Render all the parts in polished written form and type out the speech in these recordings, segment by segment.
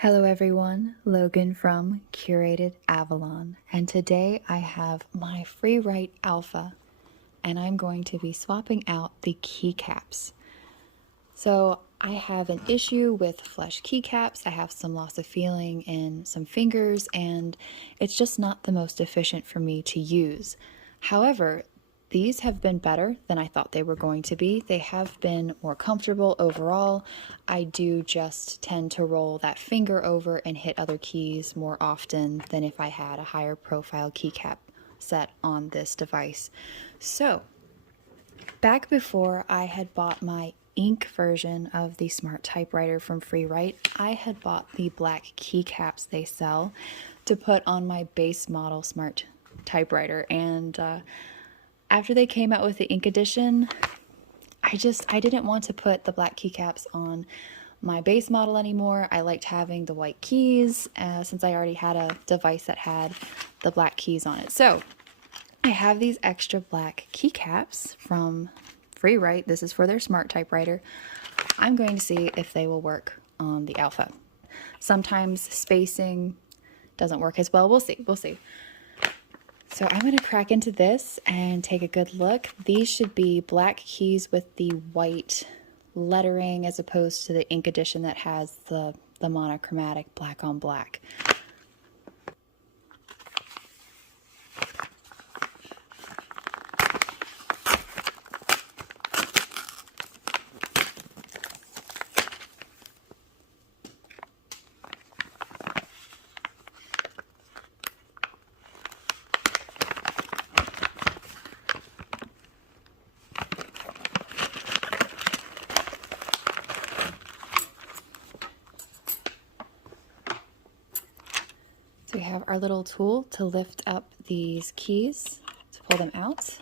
Hello everyone, Logan from Curated Avalon, and today I have my Freewrite Alpha, and I'm going to be swapping out the keycaps. So I have an issue with flush keycaps, I have some loss of feeling in some fingers, and it's just not the most efficient for me to use. However, these have been better than I thought they were going to be. They have been more comfortable overall. I do just tend to roll that finger over and hit other keys more often than if I had a higher profile keycap set on this device. So, back before I had bought my ink version of the Smart Typewriter from Freewrite, I had bought the black keycaps they sell to put on my base model Smart Typewriter, and after they came out with the ink edition, I didn't want to put the black keycaps on my base model anymore. I liked having the white keys since I already had a device that had the black keys on it. So I have these extra black keycaps from Freewrite. This is for their Smart Typewriter. I'm going to see if they will work on the Alpha. Sometimes spacing doesn't work as well. We'll see. So I'm going to crack into this and take a good look. These should be black keys with the white lettering as opposed to the ink edition that has the monochromatic black on black. So we have our little tool to lift up these keys, to pull them out.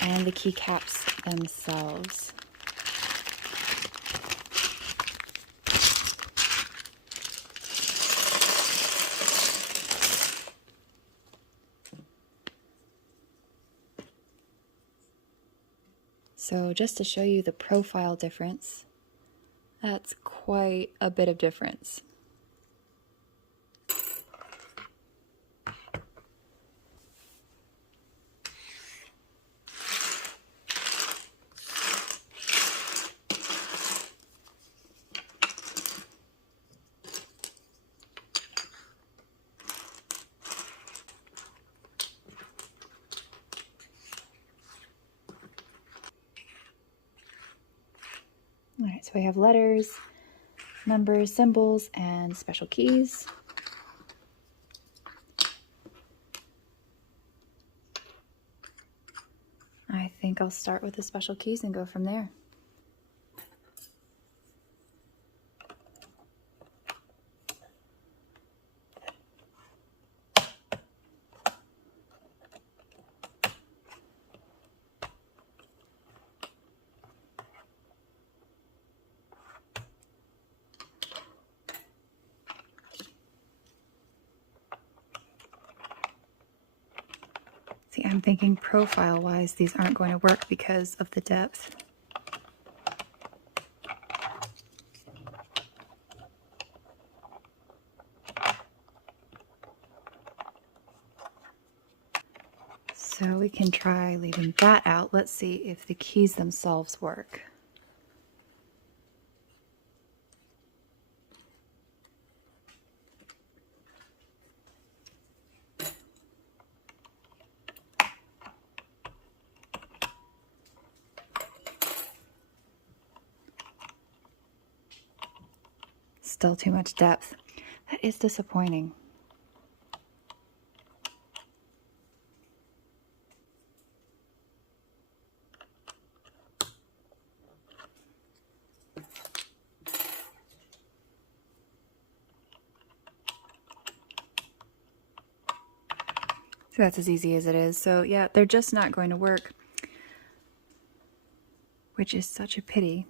And the keycaps themselves. So just to show you the profile difference, that's quite a bit of difference. All right, so we have letters, numbers, symbols, and special keys. I think I'll start with the special keys and go from there. See, I'm thinking profile-wise, these aren't going to work because of the depth. So we can try leaving that out. Let's see if the keys themselves work. Still too much depth. That is disappointing. So that's as easy as it is. So yeah, they're just not going to work, which is such a pity.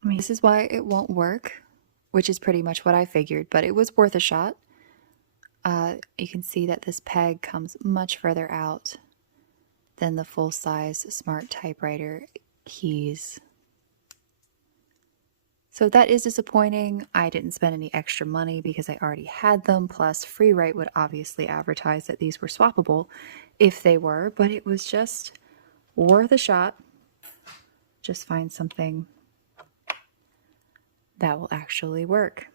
I mean, this is why it won't work which is pretty much what I figured, but it was worth a shot. You can see that this peg comes much further out than the full-size Smart Typewriter keys. So that is disappointing. I didn't spend any extra money because I already had them, plus Freewrite would obviously advertise that these were swappable if they were, but it was just worth a shot. Just find something that will actually work.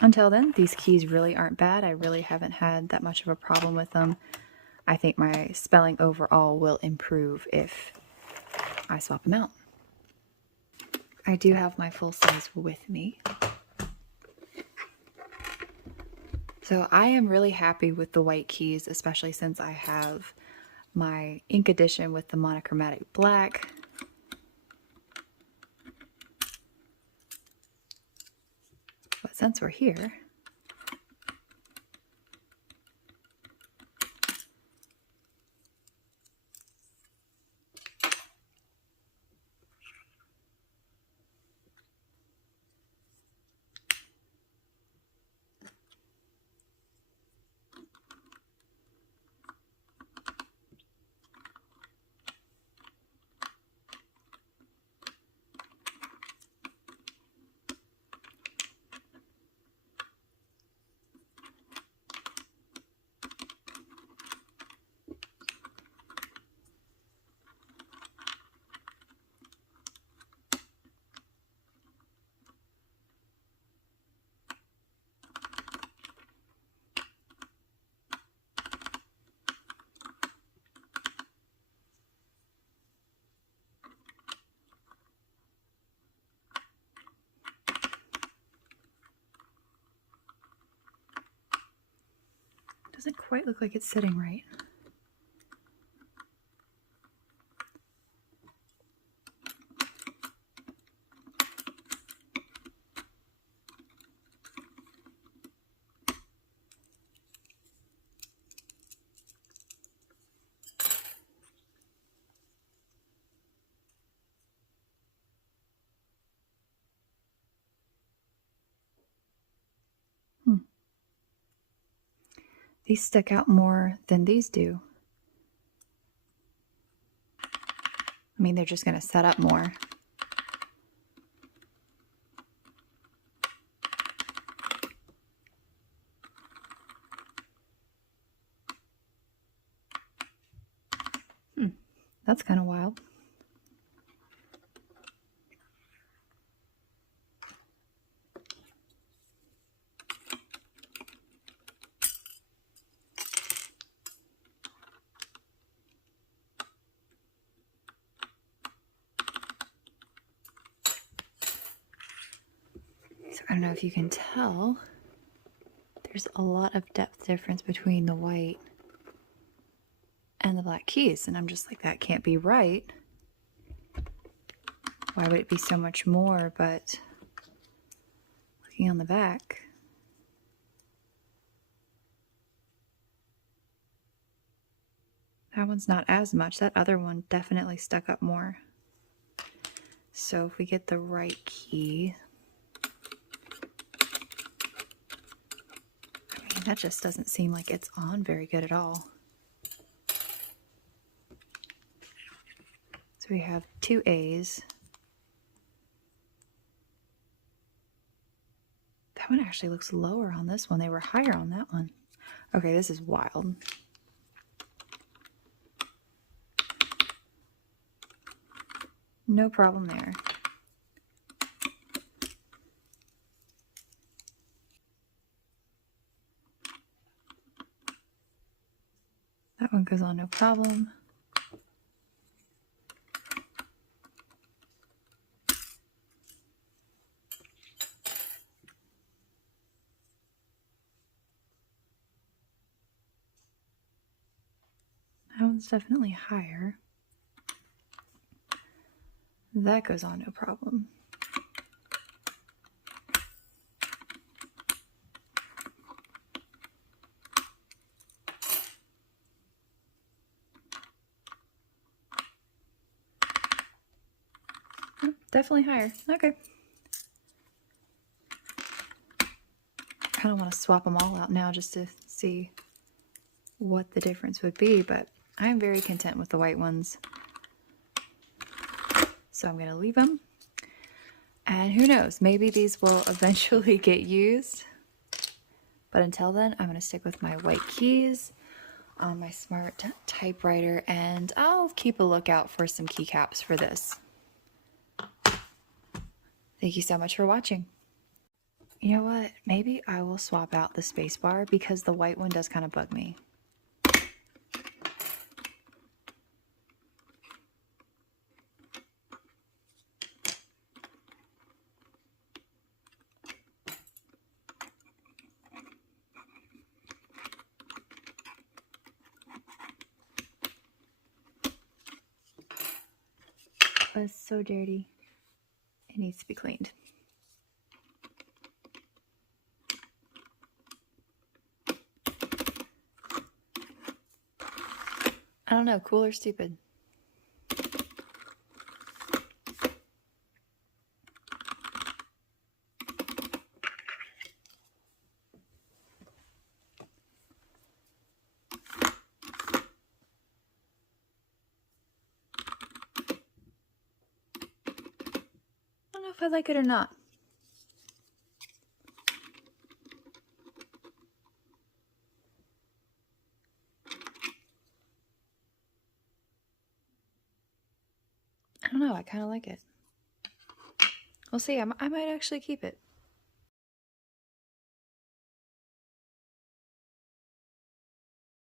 Until then, these keys really aren't bad. I really haven't had that much of a problem with them. I think my spelling overall will improve if I swap them out. I do have my full size with me. So I am really happy with the white keys, especially since I have my ink edition with the monochromatic black. But since we're here, doesn't quite look like it's sitting right. These stick out more than these do. I mean, they're just going to set up more. That's kind of wild. So I don't know if you can tell, there's a lot of depth difference between the white and the black keys, and I'm just like, that can't be right. Why would it be so much more? But looking on the back, that one's not as much. That other one definitely stuck up more. So if we get the right key, I mean, that just doesn't seem like it's on very good at all. So we have two A's. That one actually looks lower on this one. They were higher on that one. Okay, this is wild. No problem there. That one goes on no problem. That one's definitely higher. That goes on no problem. definitely higher. Okay. I kind of want to swap them all out now just to see what the difference would be, but I'm very content with the white ones. So I'm going to leave them. And who knows, maybe these will eventually get used. But until then, I'm going to stick with my white keys on my Smart Typewriter, and I'll keep a lookout for some keycaps for this. Thank you so much for watching. You know what? Maybe I will swap out the space bar because the white one does kind of bug me. But it's so dirty. It needs to be cleaned. I don't know, cool or stupid? I don't know if I like it or not. I don't know, I kind of like it. We'll see, I might actually keep it.